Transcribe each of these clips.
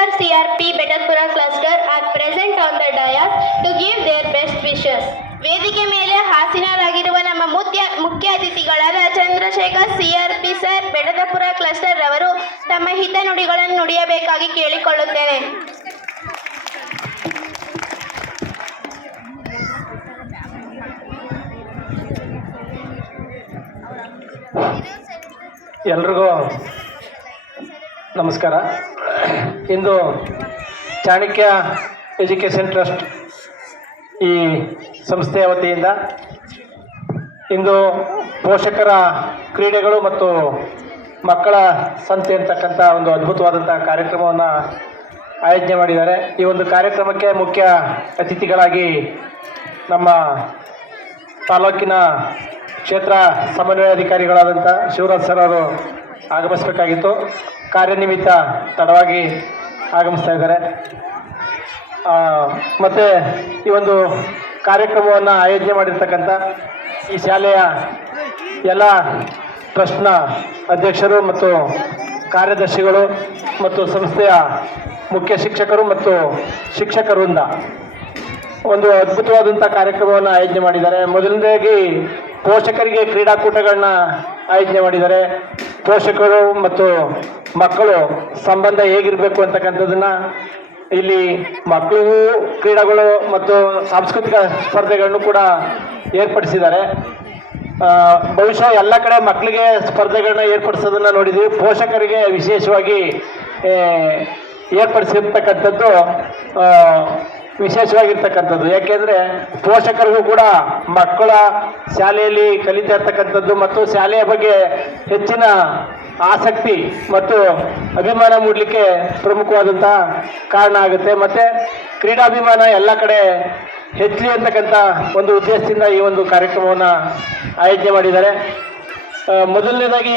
Shikshakar CRP Betakpura cluster are present on the dais to give their best wishes. ವೇದಿಕೆ ಮೇಲೆ ಹಾಸೀನರಾಗಿರುವ ನಮ್ಮ ಮುಖ್ಯ ಅತಿಥಿಗಳಾದ Chandrashekhar CRP sir ಬೆಡದಪುರ cluster ರವರು ತಮ್ಮ ಹಿತ ನುಡಿಗಳನ್ನು ನುಡಿಯಬೇಕಾಗಿ ಕೇಳಿಕೊಳ್ಳುತ್ತೇನೆ. ಎಲ್ರಿಗೂ ನಮಸ್ಕಾರ. ಇಂದು ಚಾಣಕ್ಯ ಎಜುಕೇಷನ್ ಟ್ರಸ್ಟ್ ಈ ಸಂಸ್ಥೆಯ ವತಿಯಿಂದ ಇಂದು ಪೋಷಕರ ಕ್ರೀಡೆಗಳು ಮತ್ತು ಮಕ್ಕಳ ಸಂತೆ ಅಂತಕ್ಕಂಥ ಒಂದು ಅದ್ಭುತವಾದಂಥ ಕಾರ್ಯಕ್ರಮವನ್ನು ಆಯೋಜನೆ ಮಾಡಿದ್ದಾರೆ. ಈ ಒಂದು ಕಾರ್ಯಕ್ರಮಕ್ಕೆ ಮುಖ್ಯ ಅತಿಥಿಗಳಾಗಿ ನಮ್ಮ ತಾಲೂಕಿನ ಕ್ಷೇತ್ರ ಸಮನ್ವಯಾಧಿಕಾರಿಗಳಾದಂಥ ಶಿವರಾಜ್ ಸರ್ ಅವರು ಆಗಮಿಸಬೇಕಾಗಿತ್ತು. ಕಾರ್ಯನಿಮಿತ್ತ ತಡವಾಗಿ ಆಗಮಿಸ್ತಾ ಇದ್ದಾರೆ. ಮತ್ತು ಈ ಒಂದು ಕಾರ್ಯಕ್ರಮವನ್ನು ಆಯೋಜನೆ ಮಾಡಿರ್ತಕ್ಕಂಥ ಈ ಶಾಲೆಯ ಎಲ್ಲ ಟ್ರಸ್ಟ್ನ ಅಧ್ಯಕ್ಷರು ಮತ್ತು ಕಾರ್ಯದರ್ಶಿಗಳು ಮತ್ತು ಸಂಸ್ಥೆಯ ಮುಖ್ಯ ಶಿಕ್ಷಕರು ಮತ್ತು ಶಿಕ್ಷಕ ವೃಂದ ಒಂದು ಅದ್ಭುತವಾದಂಥ ಕಾರ್ಯಕ್ರಮವನ್ನು ಆಯೋಜನೆ ಮಾಡಿದ್ದಾರೆ. ಮೊದಲನೇದಾಗಿ ಪೋಷಕರಿಗೆ ಕ್ರೀಡಾಕೂಟಗಳನ್ನ ಆಯೋಜನೆ ಮಾಡಿದ್ದಾರೆ. ಪೋಷಕರು ಮತ್ತು ಮಕ್ಕಳು ಸಂಬಂಧ ಹೇಗಿರಬೇಕು ಅಂತಕ್ಕಂಥದ್ದನ್ನು ಇಲ್ಲಿ ಮಕ್ಕಳಿಗೂ ಕ್ರೀಡೆಗಳು ಮತ್ತು ಸಾಂಸ್ಕೃತಿಕ ಸ್ಪರ್ಧೆಗಳನ್ನು ಕೂಡ ಏರ್ಪಡಿಸಿದ್ದಾರೆ. ಬಹುಶಃ ಎಲ್ಲ ಕಡೆ ಮಕ್ಕಳಿಗೆ ಸ್ಪರ್ಧೆಗಳನ್ನ ಏರ್ಪಡಿಸೋದನ್ನು ನೋಡಿದ್ವಿ. ಪೋಷಕರಿಗೆ ವಿಶೇಷವಾಗಿ ಏರ್ಪಡಿಸಿರ್ತಕ್ಕಂಥದ್ದು ವಿಶೇಷವಾಗಿರ್ತಕ್ಕಂಥದ್ದು. ಯಾಕೆಂದರೆ ಪೋಷಕರಿಗೂ ಕೂಡ ಮಕ್ಕಳ ಶಾಲೆಯಲ್ಲಿ ಕಲಿತಾ ಇರ್ತಕ್ಕಂಥದ್ದು ಮತ್ತು ಶಾಲೆಯ ಬಗ್ಗೆ ಹೆಚ್ಚಿನ ಆಸಕ್ತಿ ಮತ್ತು ಅಭಿಮಾನ ಮೂಡಲಿಕ್ಕೆ ಪ್ರಮುಖವಾದಂಥ ಕಾರಣ ಆಗುತ್ತೆ. ಮತ್ತು ಕ್ರೀಡಾಭಿಮಾನ ಎಲ್ಲ ಕಡೆ ಹೆಚ್ಚಲಿ ಅಂತಕ್ಕಂಥ ಒಂದು ಉದ್ದೇಶದಿಂದ ಈ ಒಂದು ಕಾರ್ಯಕ್ರಮವನ್ನು ಆಯೋಜನೆ ಮಾಡಿದ್ದಾರೆ. ಮೊದಲನೇದಾಗಿ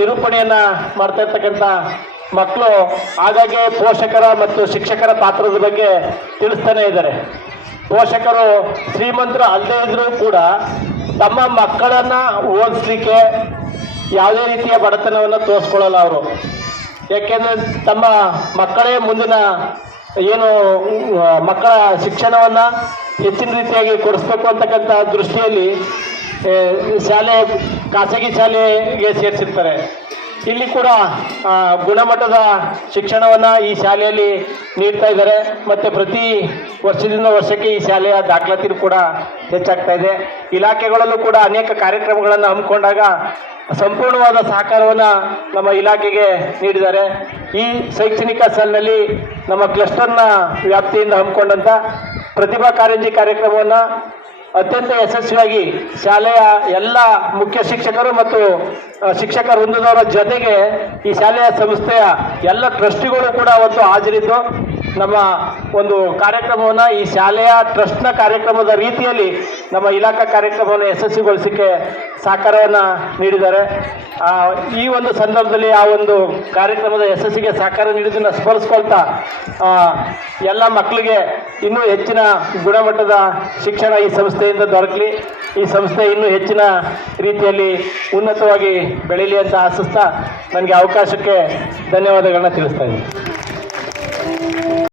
ನಿರೂಪಣೆಯನ್ನು ಮಾಡ್ತಾ ಇರ್ತಕ್ಕಂಥ ಮಕ್ಕಳು ಆಗಾಗ್ಗೆ ಪೋಷಕರ ಮತ್ತು ಶಿಕ್ಷಕರ ಪಾತ್ರದ ಬಗ್ಗೆ ತಿಳಿಸ್ತಾನೆ ಇದ್ದಾರೆ. ಪೋಷಕರು ಶ್ರೀಮಂತರು ಅಲ್ಲದೇ ಇದ್ರೂ ಕೂಡ ತಮ್ಮ ಮಕ್ಕಳನ್ನು ಓದಿಸ್ಲಿಕ್ಕೆ ಯಾವುದೇ ರೀತಿಯ ಬಡತನವನ್ನು ತೋರಿಸ್ಕೊಳ್ಳಲ್ಲ ಅವರು. ಯಾಕೆಂದರೆ ತಮ್ಮ ಮಕ್ಕಳೇ ಮುಂದಿನ ಏನು ಮಕ್ಕಳ ಶಿಕ್ಷಣವನ್ನು ಹೆಚ್ಚಿನ ರೀತಿಯಾಗಿ ಕೊಡಿಸ್ಬೇಕು ಅಂತಕ್ಕಂಥ ದೃಷ್ಟಿಯಲ್ಲಿ ಖಾಸಗಿ ಶಾಲೆಗೆ ಸೇರಿಸಿರ್ತಾರೆ. ಇಲ್ಲಿ ಕೂಡ ಗುಣಮಟ್ಟದ ಶಿಕ್ಷಣವನ್ನು ಈ ಶಾಲೆಯಲ್ಲಿ ನೀಡ್ತಾ ಇದ್ದಾರೆ. ಮತ್ತು ಪ್ರತಿ ವರ್ಷದಿಂದ ವರ್ಷಕ್ಕೆ ಈ ಶಾಲೆಯ ದಾಖಲಾತಿ ಕೂಡ ಹೆಚ್ಚಾಗ್ತಾ ಇದೆ. ಇಲಾಖೆಗಳಲ್ಲೂ ಕೂಡ ಅನೇಕ ಕಾರ್ಯಕ್ರಮಗಳನ್ನು ಹಮ್ಮಿಕೊಂಡಾಗ ಸಂಪೂರ್ಣವಾದ ಸಹಕಾರವನ್ನು ನಮ್ಮ ಇಲಾಖೆಗೆ ನೀಡಿದ್ದಾರೆ. ಈ ಶೈಕ್ಷಣಿಕ ಸಾಲಿನಲ್ಲಿ ನಮ್ಮ ಕ್ಲಸ್ಟರ್ನ ವ್ಯಾಪ್ತಿಯಿಂದ ಹಮ್ಮಿಕೊಂಡಂಥ ಪ್ರತಿಭಾ ಕಾರಂಜಿ ಕಾರ್ಯಕ್ರಮವನ್ನು ಅತ್ಯಂತ ಯಶಸ್ವಿಯಾಗಿ ಶಾಲೆಯ ಎಲ್ಲ ಮುಖ್ಯ ಶಿಕ್ಷಕರು ಮತ್ತು ಶಿಕ್ಷಕ ವೃಂದದವರ ಜೊತೆಗೆ ಈ ಶಾಲೆಯ ಸಂಸ್ಥೆಯ ಎಲ್ಲ ಟ್ರಸ್ಟಿಗಳು ಕೂಡ ಅವತ್ತು ಹಾಜರಿದ್ದು ನಮ್ಮ ಒಂದು ಕಾರ್ಯಕ್ರಮವನ್ನು ಈ ಶಾಲೆಯ ಟ್ರಸ್ಟ್ನ ಕಾರ್ಯಕ್ರಮದ ರೀತಿಯಲ್ಲಿ ನಮ್ಮ ಇಲಾಖಾ ಕಾರ್ಯಕ್ರಮವನ್ನು ಯಶಸ್ವಿಗೊಳಿಸಲಿಕ್ಕೆ ಸಹಕಾರವನ್ನು ನೀಡಿದ್ದಾರೆ. ಈ ಒಂದು ಸಂದರ್ಭದಲ್ಲಿ ಆ ಒಂದು ಕಾರ್ಯಕ್ರಮದ ಯಶಸ್ಸಿಗೆ ಸಹಕಾರ ನೀಡಿದ್ದನ್ನು ಸ್ಮರಿಸ್ಕೊಳ್ತಾ ಎಲ್ಲ ಮಕ್ಕಳಿಗೆ ಇನ್ನೂ ಹೆಚ್ಚಿನ ಗುಣಮಟ್ಟದ ಶಿಕ್ಷಣ ಈ ಸಂಸ್ಥೆಯಿಂದ ದೊರಕಲಿ, ಈ ಸಂಸ್ಥೆ ಇನ್ನೂ ಹೆಚ್ಚಿನ ರೀತಿಯಲ್ಲಿ ಉನ್ನತವಾಗಿ ಬೆಳೀಲಿ ಅಂತ ಆಶಿಸ್ತಾ ನನಗೆ ಅವಕಾಶಕ್ಕೆ ಧನ್ಯವಾದಗಳನ್ನ ತಿಳಿಸ್ತಾ ಇದ್ದೀನಿ.